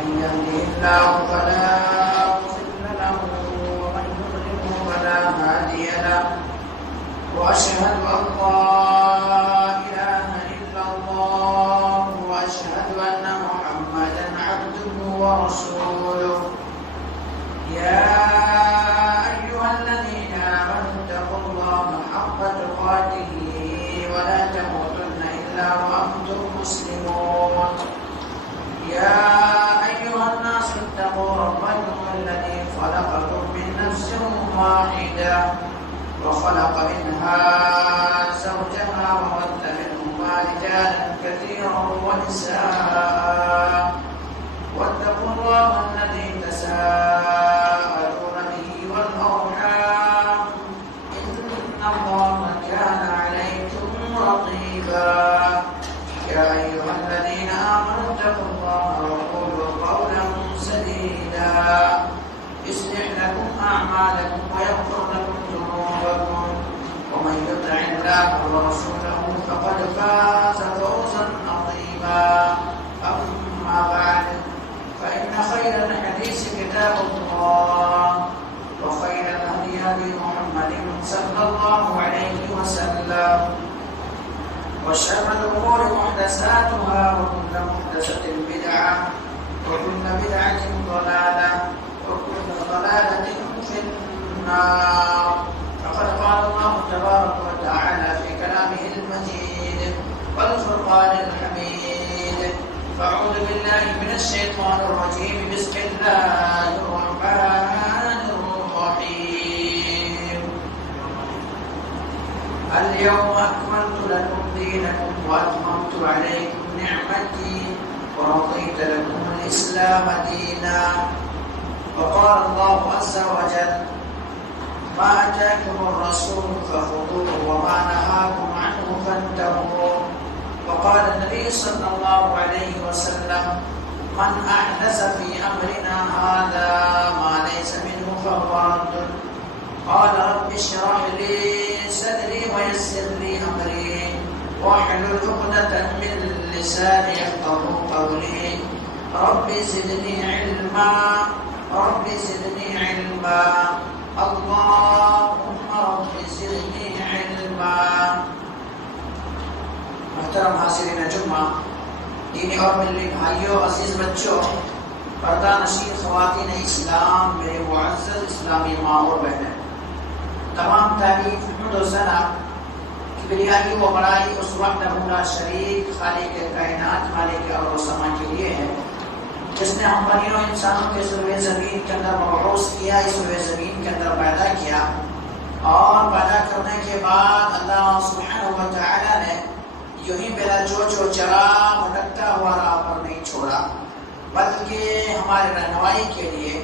من يهده الله فلا مضل له ومن يضلل فلا هادي له وأشهد أن لا إله إلا الله وأشهد أن محمدا عبده ورسوله يا أيها الذين آمنوا اتقوا الله حق تقاته ولا تموتن إلا وأنتم مسلمون يا أيها الناس اتقوا ربكم الذي خلقكم من نفس واحدة وخلق منها زوجها وبث منهما رجالا كثيرا ونساء واتقوا الله الذي تساءلون به والأرحام إن الله كان عليكم رقيبا يا أيها الذين آمنوا اتقوا الله وقولوا قولا سديدا يصلح لكم أعمالكم ويغفر لكم ذنوبكم ومن يطع الله ورسوله فقد فاز فوزا عظيما أما بعد فإن خير الحديث كتاب الله وخير الهدي هدي محمد صلى الله عليه وسلم وشر الأمور محدثاتها وكل محدثة بدعة وكل بدعة ضلالة وكل ضلالة في النار فقد قال الله تبارك وتعالى في كلامه المجيد والفرقان الحميد فأعوذ بالله من الشيطان الرجيم بسم الله الرحمن الرحيم اليوم أكملت لكم دينكم وأتممت عليكم نعمتي ورضيت لكم الإسلام دينا وقال الله عز وجل ما أتاكم الرسول فخذوه وما نهاكم عنه فانتهوا وقال النبي صلى الله عليه وسلم من أحدث في أمرنا هذا ما ليس منه فهو رد قال رب اشرح لي صدري ويسر لي أمري واحلل عقدة من لساني يفقهوا قولي رب زدني علما رب زدني علما اللهم رب زدني علما محترم حاضرین جمعہ، دینی اور ملی بھائیوں، عزیز بچوں، پردہ نشین خواتین اسلام، میرے معزز اسلامی ماں اور بہنیں، تمام تعریف حمد و ثنا کبریائی و بڑائی اس وقت لا شریک خالق کائنات مالک ارض و سما کے لیے ہے جس نے ہم بنی و انسانوں کے سروے زمین کے اندر مبعوث کیا، اس سروے زمین کے اندر پیدا کیا، اور پیدا کرنے کے بعد اللہ سبحانہ و تعالی نے یوں ہی بلا چوچ و چرا بھٹکتا ہوا راہ پر نہیں چھوڑا، بلکہ ہمارے رہنمائی کے لیے،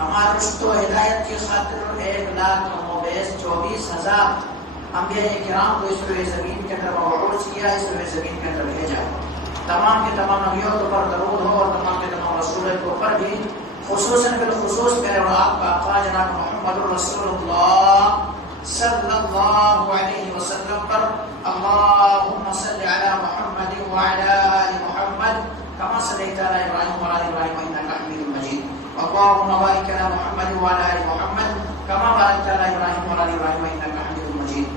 ہمارے رشد و ہدایت کی خاطر 1,24,000 انبیاء کرام کو اس روئے زمین کے اندر مبعوث کیا، اس روئے زمین کے اندر بھیجا۔ تمام کے تمام نبیوں کے اوپر درود ہو اور تمام کے تمام رسولوں کے اوپر بھی خصوصاً بالخصوص میرے اور آپ کا آقا جناب محمد رسول اللہ صلی اللہ علیہ وسلم پر اللہم صلی علی محمد وعلی آل محمد کما صلیت علی ابراہیم وعلی آل ابراہیم انک حمید مجید اللہم بارک علی محمد وعلی آل محمد کما بارکت علی ابراہیم وعلی آل ابراہیم انک حمید مجید۔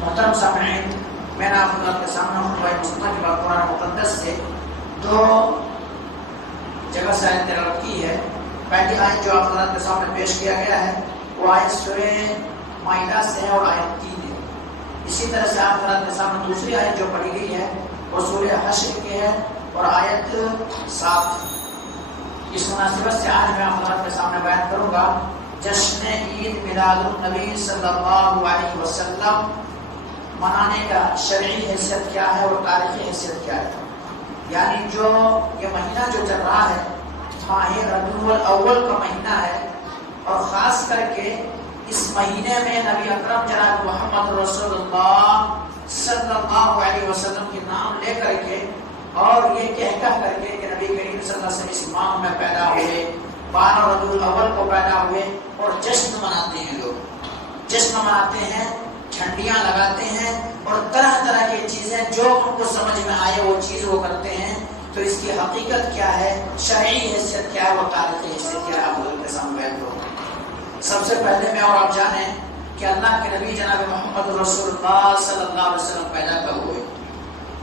محترم سامعین، میں نے آپ کے سامنے خطبہ مصطفیٰ کی بات قرآن مقدس سے 2 جگہ سے آیت تلاوت کی ہے۔ پہلی آیت جو آپ کے سامنے پیش کیا گیا ہے وہ آیت سورہ مائدہ سے ہے اور آیت 3 ہے۔ اسی طرح سے آپ کے سامنے دوسری آیت جو پڑھی گئی ہے وہ سورہ حشر کی ہے اور آیت 7۔ اس مناسبت سے آج میں آپ کے سامنے بیان کروں گا جشن عید میلاد النبی صلی اللہ علیہ وسلم منانے کا شرعی حیثیت کیا ہے اور تاریخی حیثیت کیا ہے۔ یعنی جو یہ مہینہ جو چل رہا ہے ماہ ربیع الاول کا مہینہ ہے، اور خاص کر کے اس مہینے میں نبی اکرم جناب محمد رسول اللہ صلی اللہ علیہ وسلم کے نام لے کر کے اور یہ کہہ کر کے کہ نبی کریم صلی اللہ علیہ وسلم اس ماہ میں پیدا ہوئے، 12 ربیع الاول کو پیدا ہوئے، اور جشن مناتے ہیں، لوگ جشن مناتے ہیں، جھنڈیاں لگاتے ہیں اور طرح طرح کی چیزیں جو ان کو سمجھ میں آئے وہ چیز وہ کرتے ہیں تو اس کی حقیقت کیا ہے، شرعی حیثیت کیا ہے، وہ تاریخی حیثیت کیا ہے، آپ لوگوں کے سامنے بیان کروں۔ سب سے پہلے میں اور آپ جانیں کہ اللہ کے نبی جناب محمد رسول اللہ صلی اللہ علیہ وسلم پیدا کب ہوئے۔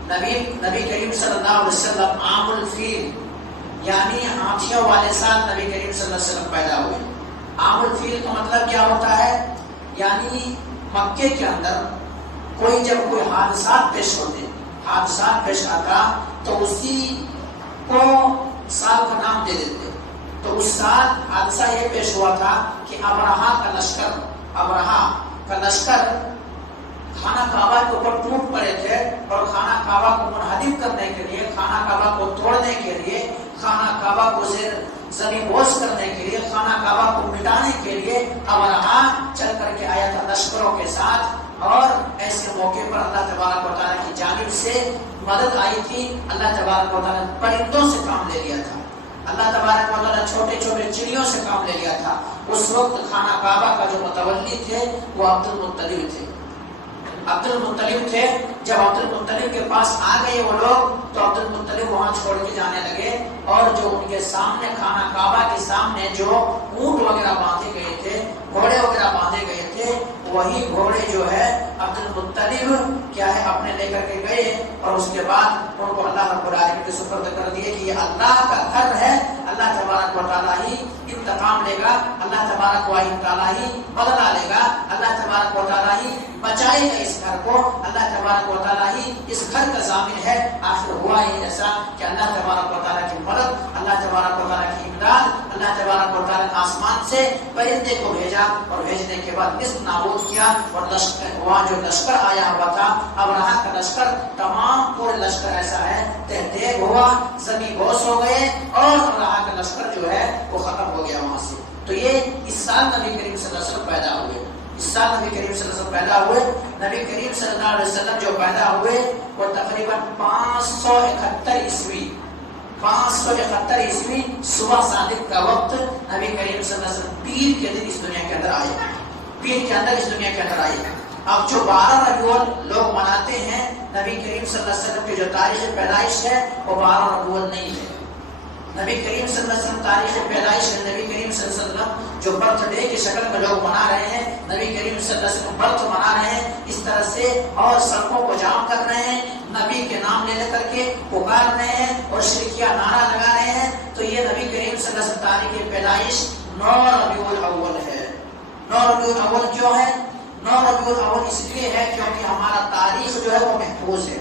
نبی کریم صلی اللہ علیہ وسلم عام الفیل یعنی ہاتھیوں والے سال نبی کریم صلی اللہ علیہ وسلم پیدا ہوئے۔ عام الفیل کا مطلب کیا ہوتا ہے، یعنی مکے کے اندر جب کوئی حادثات پیش ہوتے، حادثات پیش آتا تو اسی کو سال کا نام دے دیتے۔ تو اس سال حادثہ یہ پیش ہوا تھا کہ ابرہا کا لشکر خانہ کعبہ کے اوپر ٹوٹ پڑے تھے، اور خانہ کعبہ کو منہدم کرنے کے لیے، خانہ کعبہ کو توڑنے کے لیے، خانہ کعبہ کو زمین بوس کرنے کے لیے، خانہ کعبہ کو مٹانے کے لیے ابرہا چل کر کے آیا تھا لشکروں کے ساتھ، اور ایسے موقع پر اللہ تبارک و تعالیٰ کی جانب سے مدد آئی تھی۔ اللہ تبارک و تعالیٰ نے پرندوں سے کام لے لیا تھا، اللہ تبارک و تعالیٰ چھوٹے چھوٹے چڑیوں سے کام لے لیا تھا۔ اس وقت خانہ کعبہ کا جو متولی تھے وہ عبد المطلب تھے۔ جب عبد المطلب کے پاس آ گئے وہ لوگ، تو عبد المطلب وہاں چھوڑ کے جانے لگے، اور جو ان کے سامنے خانہ کعبہ کے سامنے جو اونٹ وغیرہ باندھے گئے تھے، گھوڑے وغیرہ باندھے گئے تھے، وہی گھوڑے جو ہے عبد المطلب کیا ہے اپنے لے کر کے گئے، اور اس کے بعد ان کو اللہ رب العالمین کے سپرد کر دیے کہ یہ اللہ کا گھر ہے، اللہ تبارک و تعالیٰ ہی انتقام لے گا، اللہ تبارک و تعالیٰ ہی بدلہ لے گا، اللہ تبارک و تعالیٰ ہی بچائے گا اس گھر کو، اللہ تبارک و تعالیٰ ہی اس گھر کا ضامن ہے۔ آخر ہوا ہی ایسا کہ اللہ تبارک و تعالیٰ کی مدد، اللہ تبارک و تعالیٰ کی امداد، اللہ تبارک و تعالیٰ نے آسمان سے پرندے کو بھیجا، اور بھیجنے کے بعد نصف نابود کیا، اور وہاں جو لشکر آیا ہوا تھا ابرہا کا لشکر، تمام پورے لشکر ایسا ہے تہذیب ہوا، زمین بوس ہو گئے، اور ابرہا کا لشکر جو ہے وہ ختم ہو گیا وہاں سے۔ تو یہ اس سال نبی کریم صلی اللہ علیہ وسلم پیدا ہوئے، اس سال نبی کریم صلی اللہ علیہ وسلم پیدا ہوئے۔ نبی کریم صلی اللہ علیہ وسلم جو پیدا ہوئے وہ تقریباً 571 عیسوی صبح صادق کا وقت نبی کریم صلی اللہ علیہ وسلم پیر کے دن اس دنیا کے اندر آئے، پیر کے اندر اس دنیا کے اندر آئے۔ اب جو 12 ربیع الاول لوگ مناتے ہیں، نبی کریم صلی اللہ علیہ وسلم کی جو تاریخ پیدائش ہے وہ 12 ربیع الاول نہیں ہے۔ نبی کریم صلی اللہ علیہ وسلم تاریخ پیدائش ہے، نبی کریم صلی اللہ علیہ وسلم جو برتھ ڈے کی شکل میں لوگ منا رہے ہیں، نبی کریم صلی اللہ علیہ وسلم برتھ منا رہے ہیں اس طرح سے، اور سڑکوں کو جام کر رہے ہیں، نبی کے نام لے کر کے پکار رہے ہیں اور شرکیہ نعرہ لگا رہے ہیں، تو یہ نبی کریم صلی اللہ علیہ وسلم تاریخ پیدائش 9 ربیع الاول ہے۔ 9 ربیع الاول کیوں ہے؟ 9 ربیع الاول اس لیے ہے کیونکہ ہمارا تاریخ جو ہے وہ محفوظ ہے۔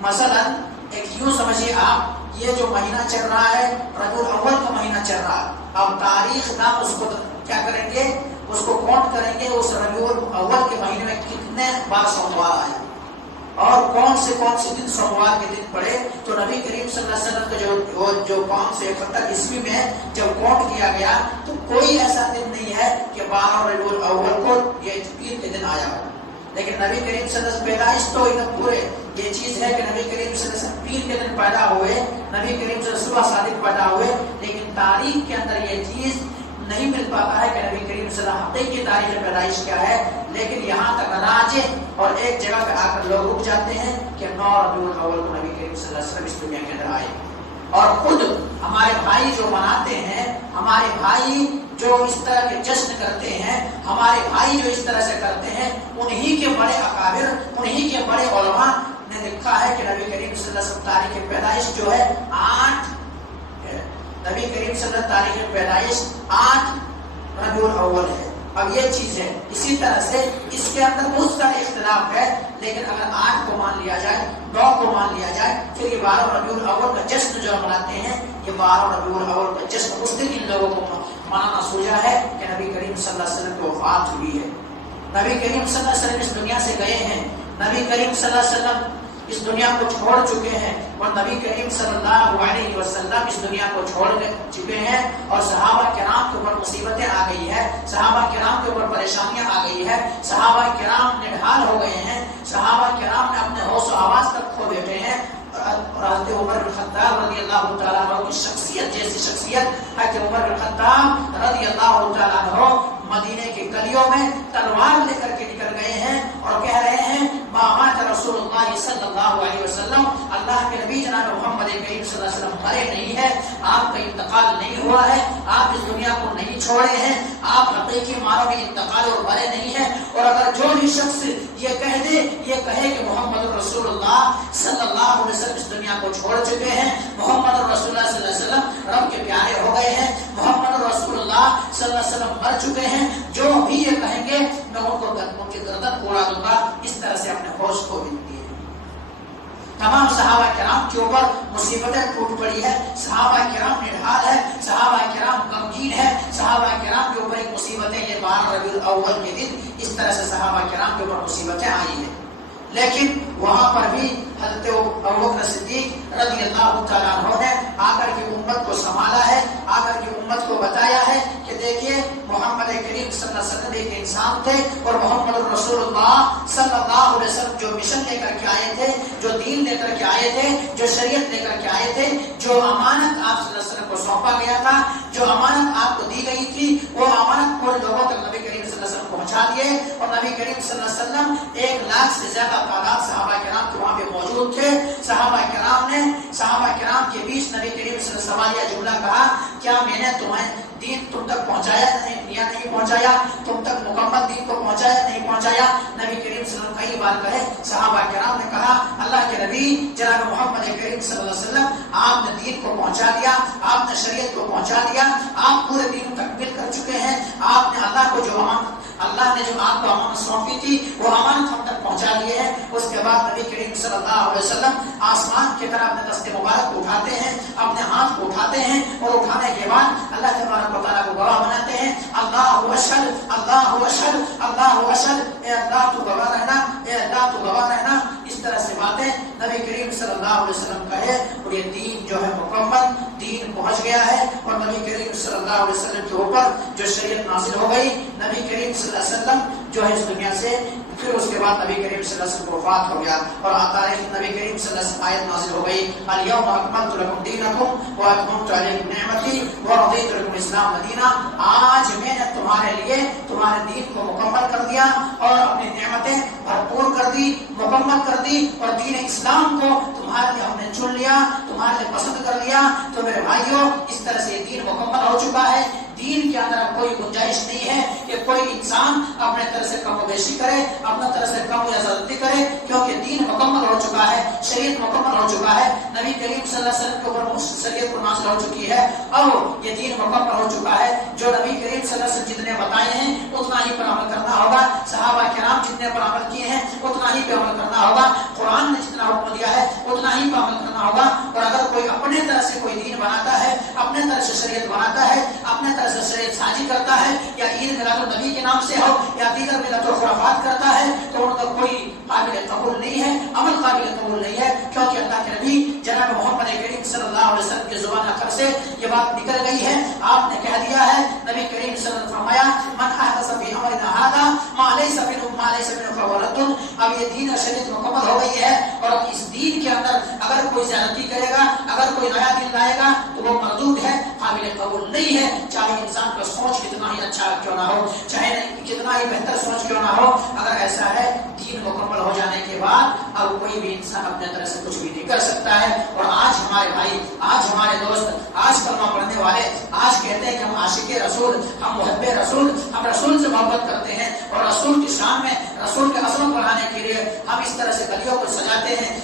مثلا ایک یوں سمجھیے آپ، یہ جو مہینہ چل رہا ہے ربیع الاول کا مہینہ چل رہا ہے، اب تاریخ نام اس کو کیا کریں گے، اس کو کاؤنٹ کریں گے، اس ربیع الاول کے مہینے میں کتنے بار سوموار آئے اور کون سے دن سوموار کے دن پڑے۔ تو نبی کریم صلی اللہ علیہ وسلم کا جو 571 عیسوی میں جب کاؤنٹ کیا گیا تو کوئی ایسا دن نہیں ہے کہ 12 ربیع الاول کو یہ پیر کے دن آیا ہو، لیکن نبی کریم صلی اللہ علیہ وسلم پیدائش تو ایک پورے یہ چیز ہے کہ نبی کریم صلی اللہ علیہ وسلم پیر کے دن پیدا ہوئے، نبی کریم صلی اللہ علیہ وسلم صبح صادق پیدا ہوئے، لیکن تاریخ کے اندر یہ چیز نہیں مل پاتا ہے کہ نبی کریم صلی اللہ علیہ وسلم حقیقی تاریخ پیدائش کیا ہے، لیکن یہاں تک راجع اور ایک جگہ پہ آ کر لوگ رک جاتے ہیں کہ 9 ربیع الاول کو نبی کریم صلی اللہ علیہ وسلم اس دنیا کے اندر آئے۔ اور خود ہمارے بھائی جو مناتے ہیں، ہمارے بھائی جو اس طرح کے جشن کرتے ہیں، ہمارے بھائی جو اس طرح سے کرتے ہیں، انہی کے بڑے اکابر، انہی کے بڑے علماء نے لکھا ہے کہ نبی کریم صلی اللہ علیہ وسلم تاریخ پیدائش جو ہے 8 ہے، نبی کریم صلی اللہ علیہ وسلم تاریخ پیدائش 8 ربیع الاول ہے۔ اب یہ چیز ہے، اسی طرح سے اس کے اندر بہت سارے اختلاف ہے، لیکن اگر 8 کو مان لیا جائے، 9 کو مان لیا جائے، پھر یہ 12 ربیع الاول کا جشن جو مناتے ہیں، یہ 12 ربیع الاول کا جشن اس دن ان لوگوں کو منانا سوچا ہے کہ نبی کریم صلی اللہ علیہ وسلم کی وفات ہوئی ہے، نبی کریم صلی اللہ علیہ وسلم اس دنیا سے گئے ہیں، نبی کریم صلی اللہ علیہ وسلم اس دنیا کو چھوڑ چکے ہیں، اور نبی کریم صلی اللہ علیہ وسلم اس دنیا کو چھوڑ چکے ہیں، اور صحابہ کرام کے اوپر مصیبتیں آ گئی ہے، صحابہ کرام کے اوپر پریشانیاں آ گئی ہے، صحابہ کرام نڈھال ہو گئے ہیں، صحابہ کرام نے اپنے ہوش و آواز تک کھو بیٹھے ہیں، اور حضرت عمر بن خطاب رضی اللہ تعالیٰ عنہ کی شخصیت جیسی شخصیت، حضرت عمر بن خطاب رضی اللہ تعالیٰ عنہ مدینے کی گلیوں میں تلوار لے کر کے نکل گئے ہیں اور کہہ رہے ہیں ما مات رسول اللہ صلی اللہ علیہ وسلم اللہ کے نبی جناب محمد کریم صلی اللہ علیہ وسلم مرے نہیں ہے، آپ کا انتقال نہیں ہوا ہے، آپ اس دنیا کو نہیں چھوڑے ہیں، آپ حقیقی معنوں میں انتقال اور مرے نہیں ہیں۔ اور اگر جو بھی شخص یہ کہے کہ محمد رسول اللہ صلی اللہ علیہ وسلم اس دنیا کو چھوڑ چکے ہیں، محمد رسول اللہ صلی اللہ علیہ وسلم رب کے پیارے ہو گئے ہیں، محمد رسول اللہ صلی اللہ علیہ وسلم مر چکے ہیں، جو بھی یہ کہیں گے میں ان کی گردن اڑا دوں گا۔ اس طرح سے اپنے ہوش کو ملتی ہے۔ تمام صحابہ کرام کے اوپر مصیبتیں ٹوٹ پڑی ہے، صحابہ کرام نڈھال ہے، صحابہ کرام غمگین ہے، صحابہ کرام کے اوپر ایک مصیبتیں یہ 12 ربیع الاول کے دن اس طرح سے صحابہ کرام کے اوپر مصیبتیں آئی ہیں۔ لیکن وہاں پر بھی حضرت ابوبکر صدیق رضی اللہ تعالیٰ عنہ نے آ کر کے امت کو سنبھالا ہے، آ کر کے امت کو بتایا ہے کہ دیکھیے محمد کریم صلی اللہ علیہ وسلم ایک انسان تھے، اور محمد رسول اللہ صلی اللہ علیہ وسلم جو مشن لے کر کے آئے تھے، جو دین لے کر کے آئے تھے، جو شریعت لے کر کے آئے تھے، جو امانت آپ صلی اللہ علیہ وسلم کو سونپا گیا تھا، جو امانت آپ کو دی گئی تھی، وہ امانت پورے لوگوں تک نبی کریم صلی اللہ علیہ وسلم پہنچا دیے۔ اور نبی کریم صلی اللہ علیہ وسلم 1 لاکھ سے زیادہ تعداد صحابہ کرام کے وہاں پہ موجود تھے۔ صحابہ کرام کے بیچ نبی کریم صلی اللہ علیہ وسلم سوالیہ جملہ کہا، کیا میں نے تمہیں دین تم تک پہنچایا نہیں پہنچایا؟ تم تک مکمل دین کو پہنچایا نہیں پہنچایا؟ نبی کریم صلی اللہ علیہ وسلم کئی بار کہے، صحابہ کرام نے کہا اللہ کے نبی جناب محمد کریم صلی اللہ علیہ وسلم آپ نے دین کو پہنچا دیا، آپ نے شریعت کو پہنچا دیا، آپ پورے دین تکمیل کر چکے ہیں، آپ نے اللہ نے جو آپ کو امانت سونپی تھی وہ امانت ہم تک پہنچا دیے ہیں۔ اس کے بعد نبی کریم صلی اللہ علیہ وسلم آسمان کی طرف اپنے دست مبارک کو اٹھاتے ہیں، اپنے ہاتھ کو اٹھاتے ہیں، اور اٹھانے کے بعد اللہ تبارک و تعالیٰ کو گواہ بناتے ہیں، اللہ اشہد اللہ اشہد اللہ اشہد، اے اللہ تو گواہ رہنا، اے اللہ تو گواہ رہنا۔ اس طرح سے باتیں نبی کریم صلی اللہ علیہ وسلم کہے، اور یہ دین جو ہے مکمل دین پہنچ گیا ہے، اور نبی کریم صلی اللہ علیہ وسلم کے اوپر جو شریعت نازل ہو گئی، نبی کریم صلی اللہ علیہ وسلم جو ہے اس دنیا سے پھر اس کے بعد نبی کریم صلی اللہ علیہ وسلم کو وفات ہو گیا، اور تاریخ نبی کریم صلی اللہ علیہ وسلم آیت نازل ہو گئی، الیوم اکملت لکم دینکم واتممت علیکم نعمتی ورضیت لکم الاسلام دینا۔ آج میں نے تمہارے لیے تمہارے دین کو مکمل کر دیا، اور اپنی نعمتیں بھرپور کر دی، مکمل کر دی، اور دین اسلام کو تمہارے لیے ہم نے چن لیا، تمہارے لیے پسند کر لیا۔ تو میرے بھائیوں، اس طرح سے یہ دین مکمل ہو چکا ہے۔ دین کے اندر کوئی گنجائش نہیں ہے کہ کوئی انسان اپنے طرح سے کم و بیشی کرے، اپنے طرح سے کم یا زیادتی کرے، کیونکہ دین مکمل ہو چکا ہے، شریعت مکمل ہو چکا ہے، نبی کریم صلی اللہ علیہ وسلم کے اوپر شریعت کو نازل ہو چکی ہے، اور یہ دین مکمل ہو چکا ہے۔ جو نبی کریم صلی اللہ علیہ وسلم جتنے بتائے ہیں اتنا ہی پر عمل کرنا ہوگا، صحابہ کرام جتنے پر عمل کیے ہیں اتنا ہی پہ عمل کرنا ہوگا، قرآن نے جتنا حکم دیا ہے اتنا ہی پہ عمل کرنا ہوگا۔ اور اگر کوئی اپنے طرح سے کوئی دین بناتا ہے، اپنے طرح سے شریعت بناتا ہے، اپنے طرح سے شریعت سازی کرتا ہے، یا عید میلاد النبی کے نام سے ہو یا دیگر ملت و خرافات کرتا ہے، تو ان کا کوئی قابل قبول نہیں ہے، عمل قابل قبول نہیں ہے، کیونکہ اللہ کے نبی جناب محمد کریم صلی اللہ علیہ وسلم کے زبان اخر سے یہ بات نکل گئی ہے، آپ نے کہہ دیا ہے۔ نبی کریم صلی اللہ علیہ وسلم نے فرمایا، من احدث فی امرنا ھذا ما لیس منہ فہو رد۔ اب یہ دین اور شریعت مکمل ہو گئی ہے، اور اب اس دین کے اندر اگر کوئی زیادتی کرے گا، اگر کوئی نیا دین لائے گا تو وہ مردود ہے، قابل قبول نہیں ہے، چاہے انسان کا سوچ کتنا ہی اچھا کیوں نہ ہو، چاہے کتنا ہی بہتر سوچ کیوں نہ ہو۔ اگر ایسا ہے، دین مکمل ہو جانے کے بعد اب کوئی بھی انسان اپنے طرح سے کچھ بھی نہیں کر سکتا ہے۔ اور آج ہمارے بھائی، آج ہمارے دوست، آج کلمہ پڑھنے والے آج کہتے ہیں کہ ہم عاشق رسول، ہم محب رسول، ہم رسول سے محبت کرتے ہیں، اور رسول کی شان میں رسول کے عظمت بڑھانے کے لیے ہم اس طرح سے گلیوں کو سجاتے ہیں،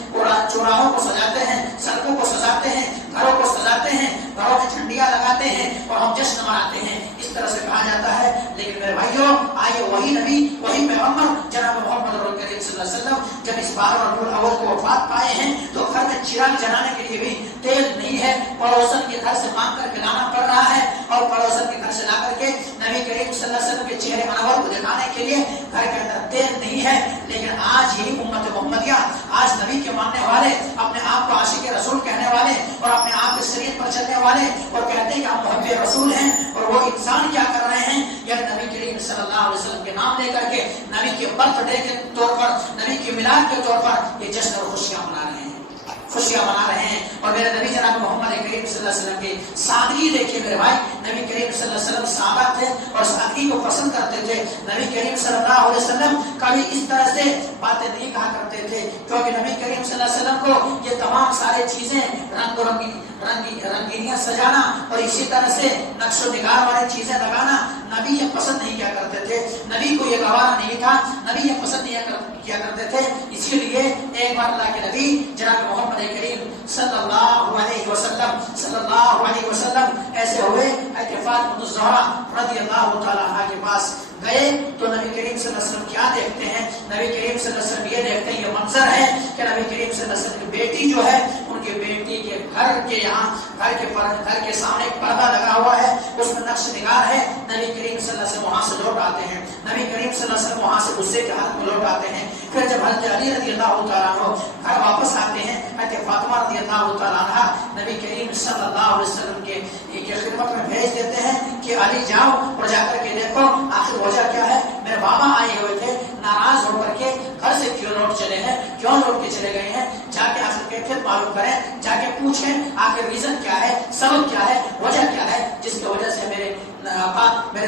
چوراہوں کو سجاتے ہیں، سڑکوں کو سجاتے ہیں، گھروں کو سجاتے ہیں، گھروں میں جھنڈیاں لگاتے ہیں، اور ہم جشن مناتے ہیں، اس طرح سے کہا جاتا ہے۔ لیکن میرے بھائیوں، آئیے وہی نبی، وہی پیغمبر جناب محمد کریم صلی اللہ علیہ وسلم جب اس 12 ربیع الاول کو وفات پائے ہیں تو گھر میں چراغ جلانے کے لیے بھی تیل نہیں ہے، پڑوسن کے گھر سے مانگ کر کے لانا پڑ رہا ہے، اور پڑوسن کے گھر سے لا کر کے نبی کریم صلی اللہ علیہ وسلم کے چہرے منور کو دکھانے کے لیے گھر کے اندر تیل نہیں ہے۔ لیکن آج یہی امت محمدیہ، آج نبی کے ماننے والے، اپنے آپ کو عاشق رسول کہنے والے، اور اپنے آپ کے شریعت پر چلنے والے، اور کہتے ہیں کہ ہم محب رسول ہیں، اور وہ انسان کیا کر رہے ہیں؟ یا نبی کریم صلی اللہ علیہ وسلم کے نام لے کر کے نبی کے برتھ ڈے کے طور پر، نبی کے میلاد کے طور پر یہ جشن اور خوشیاں منا رہے ہیں۔ خوشیاں منا رہے ہیں. اور میرے نبی جناب محمد کریم صلی اللہ علیہ وسلم کی سادگی دیکھیے میرے بھائی. نبی کریم صلی اللہ علیہ وسلم سادہ تھے اور سادگی کو پسند کرتے تھے. نبی کریم صلی اللہ علیہ وسلم کبھی اس طرح سے باتیں نہیں کہا کرتے تھے, کیونکہ نبی کریم صلی اللہ علیہ وسلم کو یہ تمام سارے چیزیں رنگ رنگینیاں سجانا اور اسی طرح سے نقش و نگار والی چیزیں لگانا نبی یہ پسند نہیں کیا کرتے تھے. نبی کو یہ گوارا نہیں تھا, نبی یہ پسند نہیں کیا کرتے تھے. اسی لیے ایک بار اللہ کے نبی جناب محمد کریم صلی اللہ علیہ وسلم ایسے ہوئے کہ فاطمہ الزہرا رضی اللہ تعالیٰ عنہا کے پاس گئے تو نبی کریم صلی اللہ علیہ وسلم کیا دیکھتے ہیں؟ نبی کریم صلی اللہ علیہ وسلم یہ دیکھتے ہیں, یہ منظر ہے کہ نبی کریم صلی اللہ علیہ وسلم کی بیٹی جو ہے, ان کی بیٹی کے گھر کے یہاں گھر کے سامنے ایک پردہ لگا ہوا ہے, اس میں نقش نگار ہے. نبی کریم صلی اللہ علیہ وسلم وہاں سے لوٹ آتے ہیں. نبی کریم صلی اللہ علیہ وسلم وہاں سے غصے کے حالت میں لوٹ آتے ہیں. پھر جب حضرت علی رضی اللہ تعالیٰ عنہ گھر واپس آتے ہیں, حضرت فاطمہ رضی اللہ تعالیٰ عنہ نبی کریم صلی اللہ علیہ وسلم کے خدمت میں بھیج دیتے ہیں کہ علی جاؤ اور جا کر کے دیکھو آخر وجہ کیا ہے. میرے بابا آئے ہوئے تھے, ناراض ہو کر کے گھر سے کیوں لوٹ چلے ہیں, کیوں لوٹ کے چلے گئے ہیں, جا کے آخر کیفیت معلوم کریں, جا کے پوچھیں آخر ریزن کیا ہے, سبب کیا ہے, وجہ کیا ہے جس کی وجہ سے میرے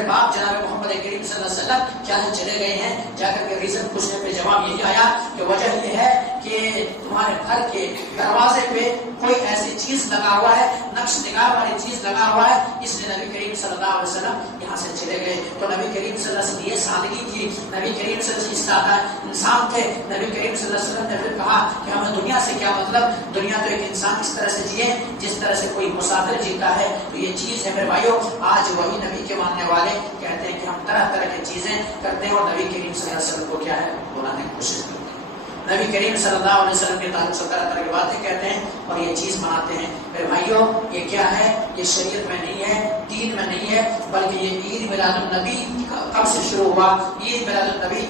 باپ جناب محمد کریم صلی اللہ علیہ وسلم کیا چلے گئے ہیں. جا کر کے ریزن پوچھنے پہ جواب یہی آیا کہ وجہ یہ ہے کہ تمہارے گھر کے دروازے پہ کوئی ایسی چیز لگا ہوا ہے, نقش نگار والی چیز لگا ہوا ہے, اس لیے نبی کریم صلی اللہ علیہ وسلم یہاں سے چلے گئے. تو نبی کریم صلی اللہ علیہ وسلم یہ سادگی تھی, نبی کریم صلی اللہ علیہ وسلم سادہ انسان تھے. نبی کریم صلی اللہ علیہ وسلم نے پھر کہا کہ ہمیں دنیا سے کیا مطلب, دنیا تو ایک انسان اس طرح سے جیے جس طرح سے کوئی مسافر جیتا ہے. تو یہ چیز ہے میرے بھائیوں, آج وہی نبی کے ماننے والے کہتے ہیں کہ ہم طرح طرح کی چیزیں کرتے ہیں اور نبی کریم صلی اللہ علیہ وسلم کو کیا ہے بلانے کی کوشش کرتے ہیں. نبی کریم صلی اللہ علیہ وسلم کے تعلق سے طرح طرح کی باتیں کہتے ہیں اور یہ چیز مناتے ہیں. میرے بھائیوں یہ کیا ہے, یہ شریعت میں نہیں ہے, دین میں نہیں ہے, بلکہ یہ عید میلاد النبی کب سے شروع ہوا. عید میلاد النبی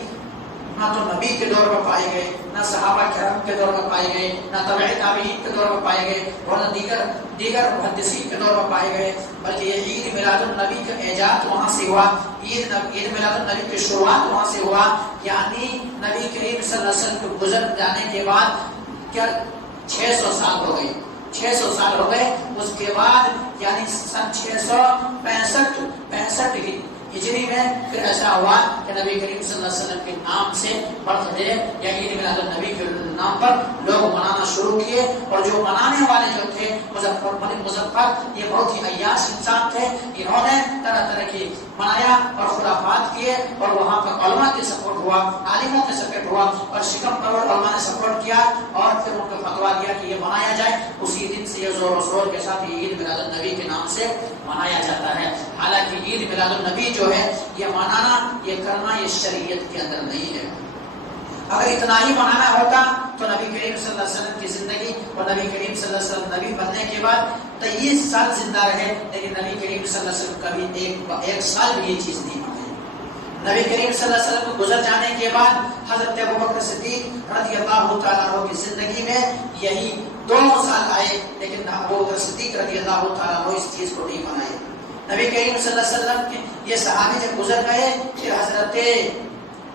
نہ تو نبی کے دور میں پائے گئے, نہ صحابہ کرام کے دور میں پائے گئے, نہ تابع تابعین کے دور میں پائے گئے, اور نہ دیگر محدثین کے دور میں پائے گئے, بلکہ یہ عید میلاد النبی کا ایجاد وہاں سے ہوا. عید میلاد النبی کی شروعات وہاں سے ہوا. یعنی نبی کریم صلی اللہ علیہ وسلم کو گزر جانے کے بعد کیا 600 سال ہو گئے, 600 سال ہو گئے. اس کے بعد یعنی سن 665 ہجری میں پھر ایسا ہوا کہ نبی کریم صلی اللہ علیہ وسلم کے نام سے برتھ ڈے یا عید میلاد النبی کے نام پر لوگ منانا شروع کیے. اور جو منانے والے جو تھے مظفر بن مظفر, یہ بہت ہی عیاش انسان تھے. انہوں نے طرح طرح کی منایا اور خرافات کیے, اور وہاں پر علماء کی سپورٹ ہوا, عالموں کی سپورٹ ہوا, اور شکم پرور علماء نے سپورٹ کیا اور پھر ان کو فتوا دیا کہ یہ منایا جائے. اسی دن سے یہ زور و شور کے ساتھ عید میلاد النبی کے نام سے منایا جاتا ہے. حالانکہ عید میلاد النبی جو ہے یہ منانا, یہ کرنا, یہ شریعت کے اندر نہیں ہے. اگر اتنا ہی منانا ہوتا تو نبی کریم صلی اللہ علیہ وسلم کی زندگی اور نبی کریم صلی اللہ علیہ وسلم نبی بننے کے بعد 23 سال زندہ رہے, لیکن نبی کریم صلی اللہ علیہ وسلم کبھی ایک سال بھی یہ چیز نہیں منائی. نبی کریم صلی اللہ علیہ وسلم کو گزر جانے کے بعد حضرت ابوبکر صدیق رضی اللہ تعالیٰ عنہ کی زندگی میں یہی 2 سال آئے, لیکن ابوبکر صدیق رضی اللہ تعالیٰ عنہ اس چیز کو نہیں منائے. نبی کریم صلی اللہ علیہ وسلم کے یہ صحابی جب گزر گئے, پھر حضرت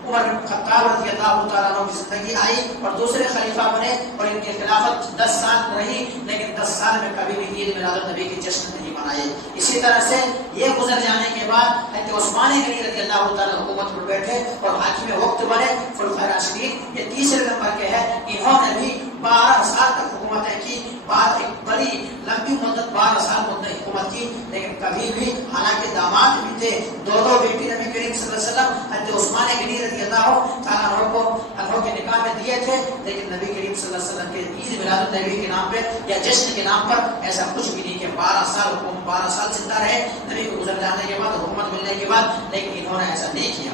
عمر بن خطاب رضی اللہ تعالیٰ عنہ کی زندگی آئی اور دوسرے خلیفہ بنے, اور ان کی خلافت 10 سال رہی, لیکن 10 سال میں کبھی بھی عید میلاد النبی کی جشن نہیں منائے. اسی طرح سے یہ گزر جانے کے بعد حضرت عثمان غنی رضی اللہ تعالیٰ حکومت پر بیٹھے اور حاکم وقت بنے, خلفائے راشدین, یہ تیسرے نمبر کے ہیں. انہوں نے بھی 12 سال تک حکومتیں کی, بات ایک بڑی لمبی مدت 12 سال مدت حکومت کی, لیکن کبھی بھی حالانکہ داماد بھی تھے, 2 بیٹی نبی کریم صلی اللہ علیہ وسلم حضرت عثمان غنی رضی اللہ تعالیٰ عنہ کے نکاح میں دیے تھے, لیکن نبی کریم صلی اللہ علیہ وسلم کے عید میلاد النبی کے نام پہ یا جشن کے نام پر ایسا کچھ بھی نہیں کہ 12 سال زندہ رہے نبی کو گزر جانے کے بعد, حکومت ملنے کے بعد, لیکن انہوں نے ایسا نہیں کیا.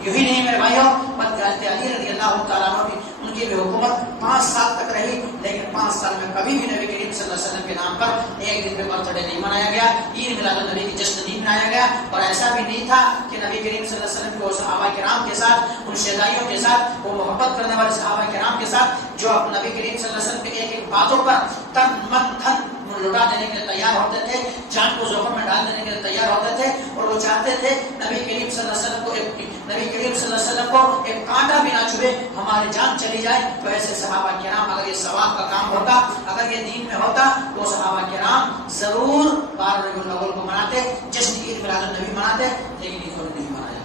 یوں ہی نہیں میرے بھائیوں, حضرت علی رضی اللہ تعالیٰ عنہ کی ان کی بھی حکومت 5 سال تک رہی, لیکن 5 سال میں کبھی بھی نبی کریم صلی اللہ علیہ وسلم کے نام پر ایک دن میں برتھ ڈے نہیں منایا گیا, عید میلاد النبی کی جشن نہیں منایا گیا. اور ایسا بھی نہیں تھا کہ نبی کریم صلی اللہ علیہ وسلم کو صحابہ کرام کے ساتھ, ان شہدائیوں کے ساتھ, وہ محبت کرنے والے صحابہ کرام کے ساتھ جو نبی کریم صلی اللہ علیہ وسلم کے ایک باتوں پر تن من دھن لٹا دینے کے لیے تیار ہوتے تھے, جان کو زخم میں ڈال دینے کے لیے تیار ہوتے تھے, اور وہ چاہتے تھے نبی کریم صلی اللہ علیہ وسلم کو ایک کانٹا بھی نہ چبھے، ہماری جان چلی جائے۔ تو ایسے صحابہ کرام اگر یہ ثواب کا کام ہوتا، اگر یہ دین میں ہوتا، تو صحابہ کرام ضرور 12 ربیع الاول کو مناتے، جشن عید میلاد النبی مناتے، لیکن انہوں نے نہیں منایا۔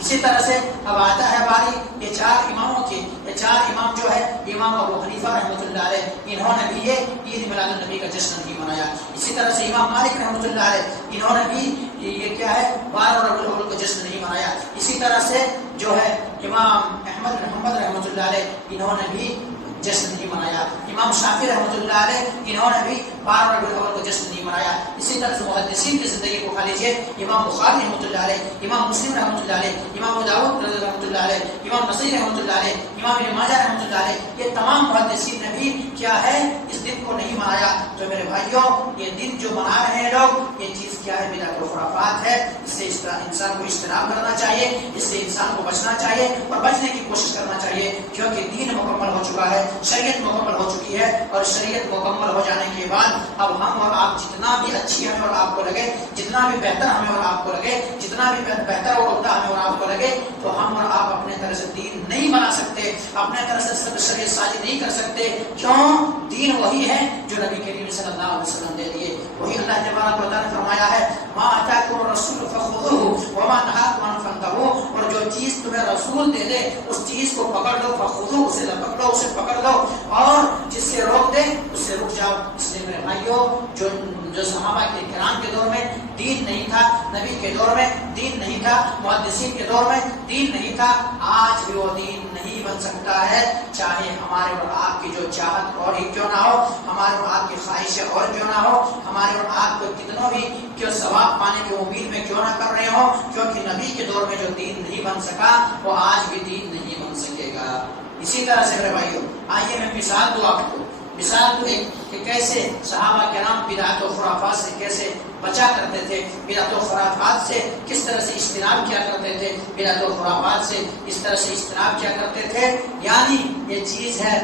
اسی طرح سے اب آتا ہے باری یہ 4 اماموں کی۔ یہ 4 امام جو ہے، امام ابو حنیفہ رحمۃ اللہ علیہ، انہوں نے بھی یہ عید میلاد النبی کا جشن نہیں منایا۔ اسی طرح سے امام مالک رحمۃ اللہ علیہ، انہوں نے بھی یہ کیا ہے 12 ربیع الاول کو جشن نہیں منایا۔ اسی طرح سے جو ہے امام احمد بن حنبل رحمۃ اللہ علیہ، انہوں نے بھی جشن نہیں منایا۔ امام شافعی رحمۃ اللہ علیہ، انہوں نے بھی 12 ربیع الاول کو جشن نہیں منایا۔ اسی طرح سے محدثین کی زندگی کو کھا لیجیے، امام بخاری رحمۃ اللہ علیہ، امام مسلم رحمۃ اللہ علیہ، امام ابو داؤد رحمۃ اللہ علیہ، امام نسائی رحمۃ اللہ علیہ، امام ابن ماجہ رحمۃ اللہ علیہ، یہ تمام محدثین نے بھی کیا ہے اس دن کو نہیں منایا۔ تو میرے بھائیوں، یہ دن جو منا رہے ہیں لوگ، یہ چیز کیا ہے؟ بدعت و خرافات ہے۔ اس سے انسان کو اجتناب کرنا چاہیے، اس سے انسان کو بچنا چاہیے اور بچنے کی کوشش کرنا چاہیے، کیونکہ دین مکمل ہو چکا ہے، شریعت مکمل ہو چکی ہے، اور شریعت مکمل ہو جانے کے بعد اب ہم اور آپ جتنا بھی اچھی ہمیں اور آپ کو لگے، جتنا بھی بہتر ہمیں اور آپ کو لگے، جتنا بھی بہتر اور عمدہ ہمیں اور آپ کو لگے، تو ہم اور آپ اپنے طرح سے دین نہیں بنا سکتے، اپنے طرح سے شریعت سازی نہیں کر سکتے۔ کیوں؟ دین وہی ہے جو نبی کریم صلی اللہ علیہ وسلم دے دیے، وہی اللہ تبارک و تعالیٰ نے فرمایا ہے ما آتاکم الرسول فخذوہ وما نہاکم عنہ فانتہوا، اور جو چیز تمہیں رسول دے دے اس چیز کو پکڑ لو، فخذوہ اسے پکڑ لو، اسے پکڑ لو، اور جس سے روک دے اس سے رک جاؤ۔ اس لیے میرے بھائیوں، جو صحابہ کے کرام کے دور میں دین نہیں تھا، نبی کے دور میں دین نہیں تھا، محدثین کے دور میں دین نہیں تھا، آج بھی وہ دین نہیں بن سکتا ہے، چاہے ہمارے اور آپ کی جو چاہت اور ہی کیوں نہ ہو، ہمارے اور آپ کی خواہشیں اور کیوں نہ ہو، ہمارے اور آپ کو کتنوں بھی کیوں ثواب پانے کی امید میں کیوں نہ کر رہے ہو، کیونکہ نبی کے دور میں جو دین نہیں بن سکا وہ آج بھی دین نہیں بن سکے گا۔ اسی طرح سے میرے بھائیوں، آئیے میں مثال دوں آپ کو، مثال دوں کہ کیسے صحابہ کرام بدعت و خرافات سے کیسے بچا کرتے تھے، بدعت و خرافات سے کس طرح سے اجتناب کیا کرتے تھے، بدعت و خرافات سے اس طرح سے اجتناب کیا کرتے تھے۔ یعنی یہ چیز ہے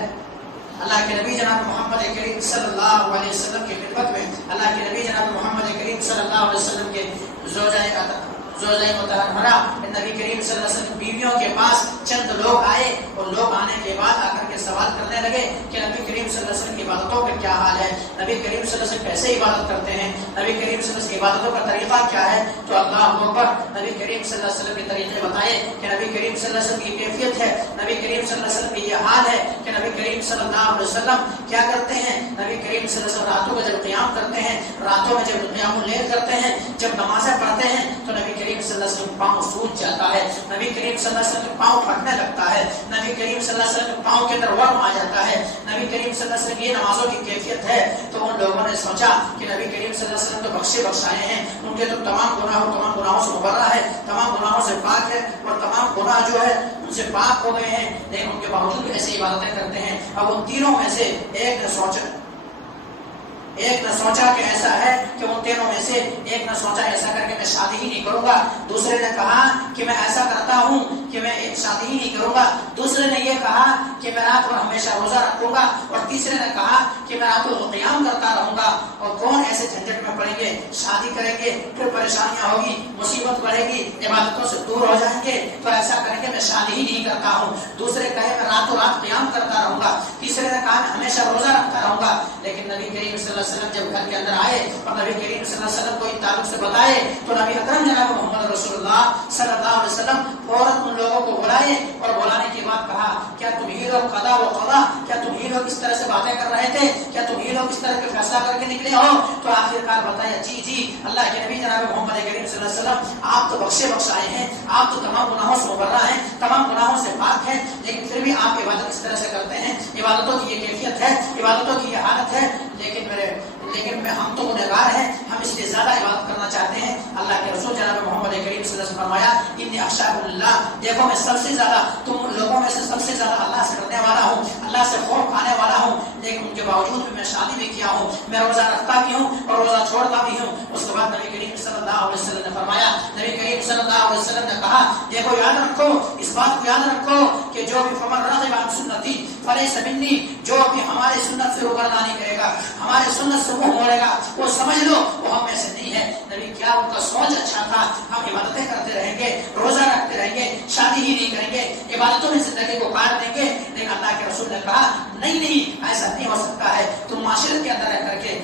اللہ کے نبی جناب محمد کریم صلی اللہ علیہ وسلم کی خدمت میں، اللہ کے نبی جناب محمد کریم صلی اللہ علیہ وسلم کے زوجہ مطہرہ نبی کریم صلی اللہ علیہ وسلم بیویوں کے پاس چند لوگ آئے، اور لوگ آنے کے بعد آ کر کے سوال کرنے لگے کہ نبی کریم صلی اللہ علیہ وسلم کی عبادتوں کا کیا حال ہے، نبی کریم صلی اللہ علیہ وسلم کیسے عبادت کرتے ہیں، نبی کریم صلی اللہ علیہ وسلم کی عبادتوں کا طریقہ کیا ہے۔ تو اللہ اکبر، نبی کریم صلی اللہ علیہ وسلم کے طریقے بتائے کہ نبی کریم صلی اللہ علیہ وسلم کی کیفیت ہے، نبی کریم صلی اللہ علیہ وسلم کی یہ حال ہے کہ نبی کریم صلی اللہ علیہ وسلم کیا کرتے ہیں، نبی کریم صلی اللہ علیہ وسلم راتوں میں جب قیام کرتے ہیں، راتوں میں جب قیام اللیل کرتے ہیں، جب نمازیں پڑھتے ہیں، تو نبی کریم صلی اللہ علیہ وسلم پاؤں سوج جاتا ہے، نبی کریم صلی اللہ علیہ وسلم کے پاؤں پھٹنے لگتا ہے، نبی کریم صلی اللہ علیہ وسلم کے پاؤں کے اندر ورم آ جاتا ہے، نبی کریم صلی اللہ علیہ وسلم یہ نمازوں کی کیفیت ہے۔ تو ان لوگوں نے سوچا کہ نبی کریم صلی اللہ علیہ وسلم تو بخشے بخشائے ہیں، ان کے تو تمام گناہوں سے مبرہ ہے، تمام گناہوں سے پاک ہے، اور تمام گناہ جو ہے ان سے پاک ہو گئے ہیں، لیکن ان کے باوجود بھی ایسی عبادتیں کرتے ہیں۔ اب ان تینوں میں سے ایک نے سوچا کہ ایسا ہے کہ ان تینوں میں سے ایک نے سوچا ایسا کر کے میں شادی ہی نہیں کروں گا، دوسرے نے کہا کہ میں ایسا کرتا ہوں کہ میں ایک شادی ہی نہیں کروں گا، دوسرے نے یہ کہا کہ میں رات کو ہمیشہ روزہ رکھوں گا، اور تیسرے نے کہا کہ میں رات کو قیام کرتا رہوں گا۔ اور کون ایسے جھنجٹ میں پڑیں گے، شادی کریں گے پھر پریشانیاں ہوگی، مصیبت بڑھے گی، عبادتوں سے دور ہو جائیں گے، تو ایسا کریں گے میں شادی ہی نہیں کرتا ہوں۔ دوسرے کہے میں راتوں رات قیام کرتا رہوں گا، تیسرے نے کہا میں ہمیشہ روزہ رکھتا رہوں گا۔ لیکن نبی کریم صلی اللہ علیہ وسلم جب گھر کے اندر آئے اور نبی کریم صلی اللہ علیہ وسلم کو ان تعلق سے بتائے، تو نبی اکرم جناب محمد رسول اللہ صلی اللہ علیہ وسلم فوراً ان لوگوں کو بلائے، اور بلانے کے بعد کہا کیا تم ہی لوگ قضا و قضا، کیا تم ہی لوگ اس طرح سے باتیں کر رہے تھے، کیا تم ہی لوگ اس طرح کے فیصلہ کر کے نکلے ہو؟ تو آخرکار بتایا جی اللہ کے نبی جناب محمد کریم صلی اللہ علیہ وسلم آپ تو بخشے بخشائے ہیں، آپ تو تمام گناہوں سے مبرہ ہیں، تمام گناہوں سے پاک ہیں، لیکن پھر بھی آپ عبادت اس طرح سے کرتے ہیں، عبادتوں کی یہ کیفیت ہے، عبادتوں کی یہ حالت ہے، لیکن ہم تو گنہگار ہیں، ہم اس لیے زیادہ عبادت کرنا چاہتے ہیں۔ اللہ کے رسول جناب محمد کریم صلی اللہ علیہ وسلم فرمایا انی اخشاکم اللہ، دیکھو میں سب سے زیادہ تم لوگوں میں سے سب سے زیادہ اللہ سے ڈرنے والا ہوں، اللہ سے خوف کھانے والا ہوں، لیکن ان کے باوجود بھی میں شادی بھی کیا ہوں، میں روزہ رکھتا بھی ہوں اور روزہ چھوڑتا بھی ہوں۔ اس کے بعد نبی کریم صلی اللہ علیہ وسلم نے فرمایا، نبی کریم صلی اللہ علیہ وسلم نے کہا دیکھو یاد رکھو، اس بات کو یاد رکھو کہ جو بھی فمن رغب عن سنتی فلیس منی، جو بھی ہماری سنت سے روگردانی کرے گا، ہماری سنت سے منہ موڑے گا، وہ سمجھ لو وہ ہم میں سے نہیں ہے۔ نبی کیا ان کا سوچ اچھا تھا، ہم عبادتیں کرتے رہیں گے, روزہ رکھتے رہیں گے, شادی ہی نہیں کریں گے, عبادتوں میں زندگی کو کاٹ دیں گے. لیکن اللہ کے رسول نے کہا نہیں ایسا نہیں ہو سکتا ہے. تم معاشرے کے اندر رہ کر کے,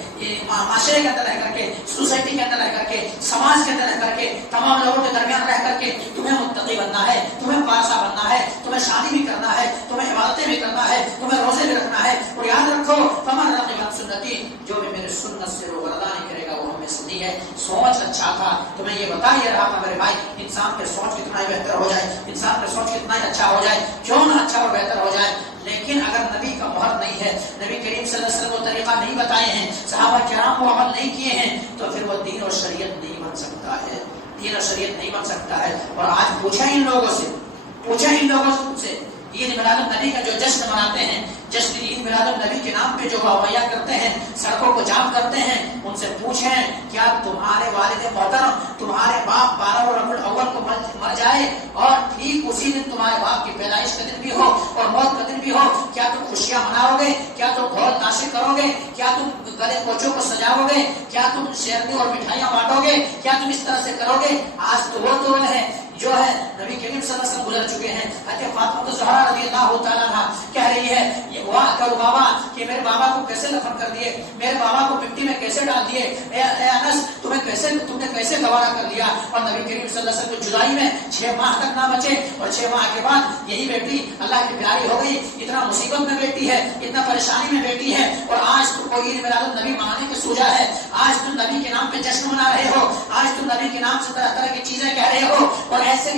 معاشرے کے اندر رہ کر کے, سوسائٹی کے اندر رہ کر کے, سماج کے اندر رہ کر کے, تمام لوگوں کے درمیان رہ کر کے تمہیں متقی بننا ہے, تمہیں پارسا بننا ہے, تمہیں شادی بھی کرنا ہے, تمہیں عبادتیں بھی کرنا ہے, تمہیں روزے بھی رکھنا ہے. اور یاد رکھو فمن رغب عن سنتی, جو بھی میرے سنت سے روگردانی کرے گا وہ ہمیں سے نہیں ہے. سوچ اچھا تھا تو میں یہ بتا ہی رہا تھا میرے بھائی, انسان کی سوچ کتنا ہی بہتر ہو جائے, انسان کی سوچ کتنا ہی اچھا ہو جائے, کیوں نہ اچھا اور بہتر ہو جائے, لیکن اگر نبی کا مہر نہیں ہے, نبی کریم صلی اللہ علیہ وسلم وہ طریقہ نہیں بتائے ہیں, صحابہ کرام وہ عمل نہیں کیے ہیں, تو پھر وہ دین اور شریعت نہیں بن سکتا ہے, دین اور شریعت نہیں بن سکتا ہے. اور آج پوچھا ان لوگوں سے عید میلاد النبی کا جو جشن مناتے ہیں, جشن عید میلاد النبی کے نام پہ جو واویہ کرتے ہیں, سڑکوں کو جام کرتے ہیں, ان سے پوچھیں کیا تمہارے والد محترم, تمہارے باپ 12 ربیع الاول کو مر جائے اور ٹھیک اسی دن تمہارے باپ کی پیدائش کا دن بھی ہو اور موت کا دن بھی ہو, کیا تم خوشیاں مناؤ گے, کیا تم بہت ناشے کرو گے, کیا تم گلے کوچوں کو سجاؤ گے, کیا تم شیرنی اور مٹھائیاں بانٹو گے, کیا تم اس طرح سے کرو گے؟ آج تو وہ دور ہے جو ہے نبی کریم صلی اللہ علیہ وسلم گزر چکے ہیں. حضرت فاطمہ زہرا رضی اللہ تعالیٰ عنہا کہہ رہی ہے, یہ واہ کرو بابا کہ میرے بابا کو کیسے دفن کر دیے, میرے بابا کو مٹی میں کیسے ڈال دیے, اے انس تم نے کیسے گوارا کر دیا. اور نبی کریم صلی اللہ علیہ وسلم کو جدائی میں 6 ماہ تک نہ بچے, اور 6 ماہ کے بعد یہی بیٹی اللہ کی پیاری ہو گئی. اتنا مصیبت میں بیٹی ہے, اتنا پریشانی میں بیٹی ہے, اور آج تم کو عید میلاد النبی منانے کی سوجا ہے. آج تم نبی کے نام پہ جشن منا رہے ہو, آج تم نبی کے نام سے طرح طرح کی چیزیں کہہ رہے ہو, اور ایسے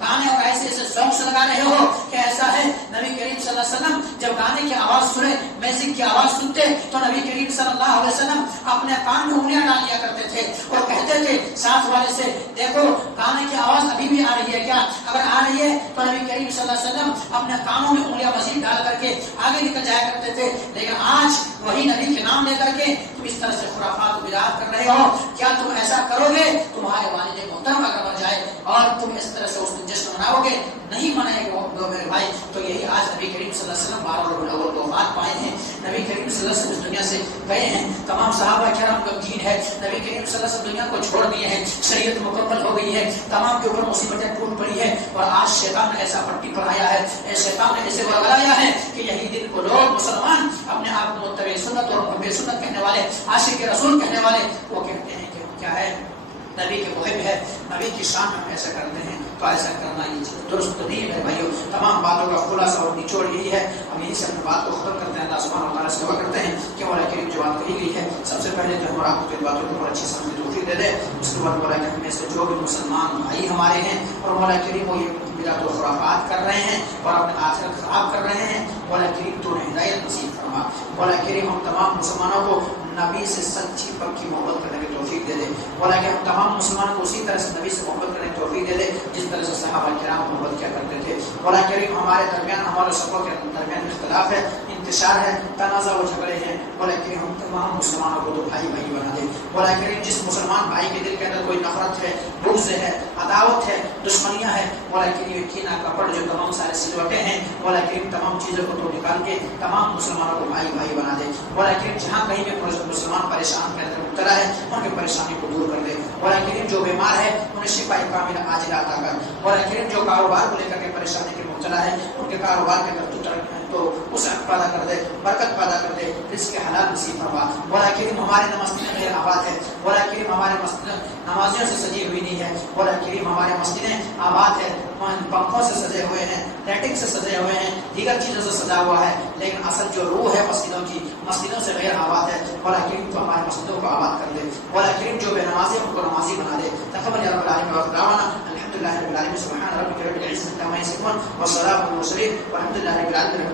گانے اور ایسے سانگس لگا رہے ہو کہ ایسا ہے نبی کریم صلی اللہ علیہ وسلم جب گانے کی آواز سنے, میوزک کی آواز سنتے تو نبی کریم صلی اللہ علیہ وسلم اپنے کان میں انگلیاں ڈال دیا کرتے تھے اور کہتے تھے ساتھ والے سے, دیکھو گانے کی آواز ابھی بھی آ رہی ہے کیا, اگر آ رہی ہے تو نبی کریم صلی اللہ علیہ وسلم اپنے کانوں میں انگلیاں مزید ڈال کر کے آگے نکل جایا کرتے تھے. لیکن آج وہی نبی کے نام لے کر کے تم اس طرح سے خرافات و بدعات کر رہے ہو. کیا تم ایسا کرو گے تمہارے والد محترم اگر مر جائے اور تم اس طرح سے اس دن جشن مناؤ گے, نہیں منائے گے میرے بھائی. تو یہی آج نبی کریم صلی اللہ علیہ وسلم 12 ربیع الاول کو وفات پائے ہیں. نبی کریم صلی اللہ علیہ وسلم اس دنیا سے گئے ہیں, تمام صحابہ کرام کا دین ہے, نبی کریم صلی اللہ علیہ وسلم دنیا کو چھوڑ دیے ہیں, شریعت مکمل ہو گئی ہے, تمام کے اوپر مصیبتیں ٹوٹ پڑی ہے, اور آج شیطان نے ایسا پٹی پڑھایا ہے, شیطان نے ایسے بگڑایا ہے کہ یہی دن کو لوگ مسلمان اپنے آپ کو متبع سنت اور محب سنت کہنے والے, عاشق رسول کہنے والے, وہ کہتے ہیں کہ کیا ہے نبی کے محب ہے, نبی کی شان میں ہم ایسا کرتے ہیں. تو ایسا کرنا یہ درست تو نہیں ہے بھائیو. تمام باتوں کا خلاصہ اور نچوڑ یہی ہے, ہم یہیں سے اپنی بات کو ختم کرتے ہیں. اللہ سبحانہ و تعالیٰ سے دعا کرتے ہیں کہ مولا کریم جو بات کہی گئی ہے سب سے پہلے تو ہمارا آپ کو باتوں کو اچھی سمجھ توفیق دے دے. اس کے بعد مولا کریم میں سے جو بھی مسلمان بھائی ہمارے ہیں اور مولا کریم وہ یہ بدعت و خرافات کر رہے ہیں اور اپنے آخرت خراب کر رہے ہیں, مولا کریم تو انہیں ہدایت نصیب فرما. مولا کریم ہم تمام مسلمانوں کو نبی سے سچی پکی محبت کرنے کی توفیق دے دے. مولا کہ ہم تمام مسلمانوں کو اسی طرح سے نبی سے محبت کرنے کی توفیق دے دے جس طرح سے صحابہ کرام محبت کیا کرتے تھے. مولا کریم ہمارے درمیان, ہمارے سبوں کے درمیان اختلاف ہے, انتشار ہے, تنازع و جھگڑے ہیں, مولا کریم ہم تمام مسلمانوں کو تو بھائی بھائی بنا دے. مولا کریم جس مسلمان بھائی کے دل کے اندر کوئی نفرت ہے, بغض ہے, عداوت ہے, دشمنیاں ہیں, مولا کریم کینہ کپڑ جو تمام سارے سلوٹے ہیں, مولا کریم تمام چیزوں کو تو نکال کے تمام مسلمانوں کو بھائی بھائی بنا دے. مولا کریم جہاں کہیں بھی مسلمان پریشان کے اندر مبتلا ہے ان کی پریشانی کو دور کر دے. مولا کریم جو بیمار ہے انہیں شفا کاملہ عاجلہ عطا کر. مولا کریم جو کاروبار کو لے کر کے پریشانی کے مبتلا ہے ان کے کاروبار کے اندر تو وسعت پیدا کر دے, برکت پیدا کر دے, رزق حلال نصیب فرما. مولا کریم ہمارے مسجدیں غیر آباد ہے, مولا کریم ہمارے مسجد نمازیوں سے سجی ہوئی نہیں ہے, مولا کریم ہمارے مسجدیں آباد ہے, پنکھوں سے سجے ہوئے ہیں, لائٹنگ سے سجے ہوئے ہیں, دیگر چیزوں سے سجا ہوا ہے, لیکن اصل جو روح ہے مسجدوں کی, مسجدوں سے غیر آباد ہے. مولا کریم تو ہمارے مسجدوں کو آباد کر دے. مولا کریم جو بے نمازی ان کو نمازی بنا دے. تقبل یا رب العالمین و دعوانا الحمدللہ رب العالمین. سبحان ربک رب العزۃ عما یصفون وسلام علی المرسلین والحمد للہ رب العالمین.